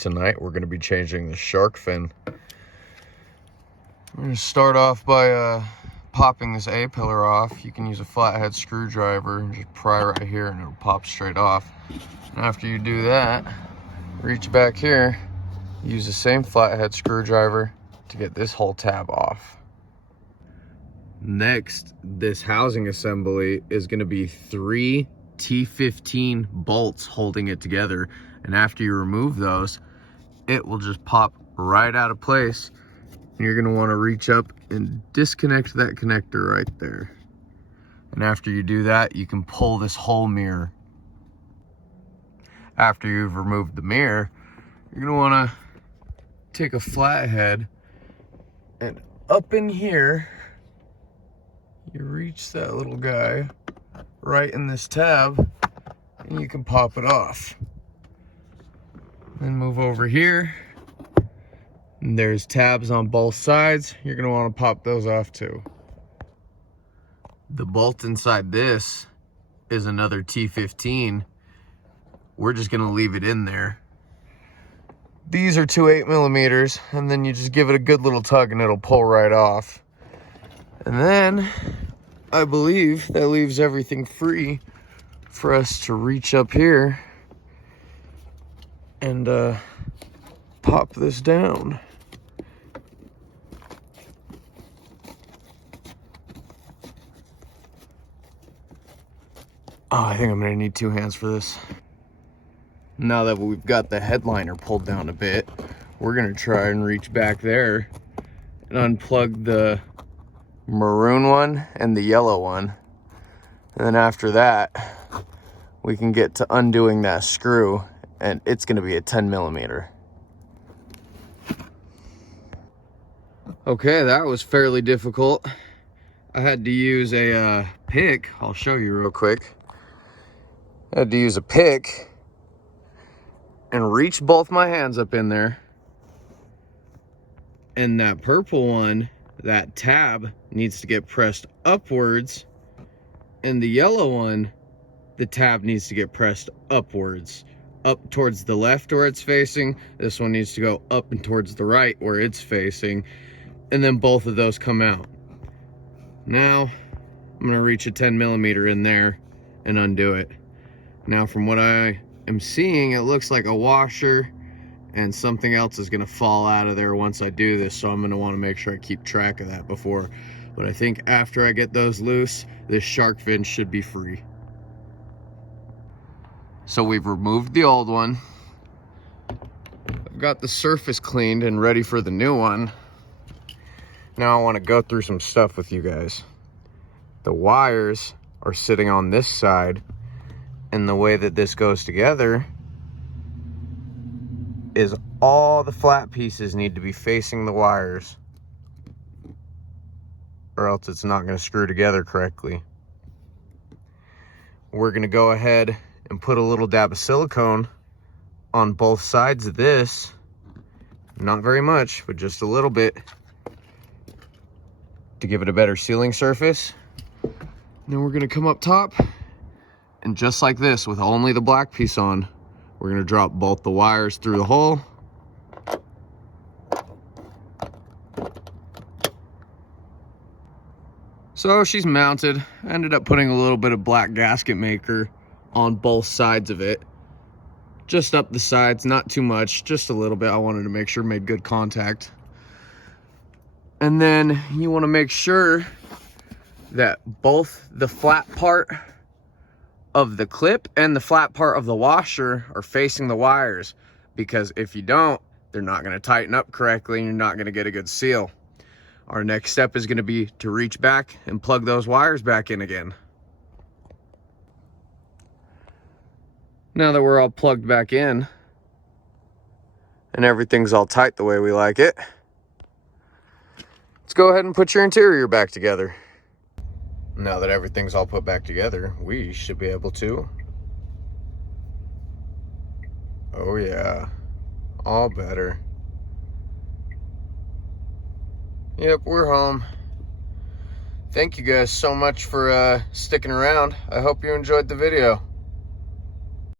Tonight we're going to be changing the shark fin. I'm going to start off by popping this A-pillar off. You can use a flathead screwdriver and just pry right here and it'll pop straight off. And after you do that, reach back here, use the same flathead screwdriver to get this whole tab off. Next, this housing assembly is going to be 3 T15 bolts holding it together, and after you remove those, it will just pop right out of place, and you're going to want to reach up and disconnect that connector right there. And after you do that, you can pull this whole mirror. After you've removed the mirror, you're going to want to take a flathead, and up in here you reach that little guy right in this tab and you can pop it off. Then move over here and there's tabs on both sides. You're going to want to pop those off too. The bolt inside this is another T15. We're just going to leave it in there. These are 2 8mm, and then you just give it a good little tug and it'll pull right off. And then I believe that leaves everything free for us to reach up here and pop this down. Oh, I think I'm gonna need 2 hands for this. Now that we've got the headliner pulled down a bit, we're gonna try and reach back there and unplug the maroon one and the yellow one. And then after that, we can get to undoing that screw, and it's gonna be a 10mm. Okay, that was fairly difficult. I had to use a pick. I'll show you real quick. I had to use a pick and reach both my hands up in there. And that purple one, that tab needs to get pressed upwards, and the yellow one, the tab needs to get pressed upwards, up towards the left where it's facing. This one needs to go up and towards the right where it's facing, and then both of those come out. Now I'm going to reach a 10mm in there and undo it. Now from what I am seeing, it looks like a washer and something else is going to fall out of there once I do this, so I'm going to want to make sure I keep track of that before. But I think after I get those loose, this shark fin should be free. So we've removed the old one. I've got the surface cleaned and ready for the new one. Now I want to go through some stuff with you guys. The wires are sitting on this side, and the way that this goes together is all the flat pieces need to be facing the wires, or else it's not going to screw together correctly. We're going to go ahead and put a little dab of silicone on both sides of this. Not very much, but just a little bit to give it a better sealing surface. And then we're going to come up top, and just like this, with only the black piece on, we're going to drop both the wires through the hole. So she's mounted. I ended up putting a little bit of black gasket maker on both sides of it. Just up the sides, not too much, just a little bit. I wanted to make sure it made good contact. And then you want to make sure that both the flat part of the clip and the flat part of the washer are facing the wires, because if you don't, they're not going to tighten up correctly and you're not going to get a good seal. Our next step is going to be to reach back and plug those wires back in again. Now that we're all plugged back in and everything's all tight the way we like it, let's go ahead and put your interior back together. Now that everything's all put back together, we should be able to. Oh yeah, all better. Yep, we're home. Thank you guys so much for sticking around. I hope you enjoyed the video.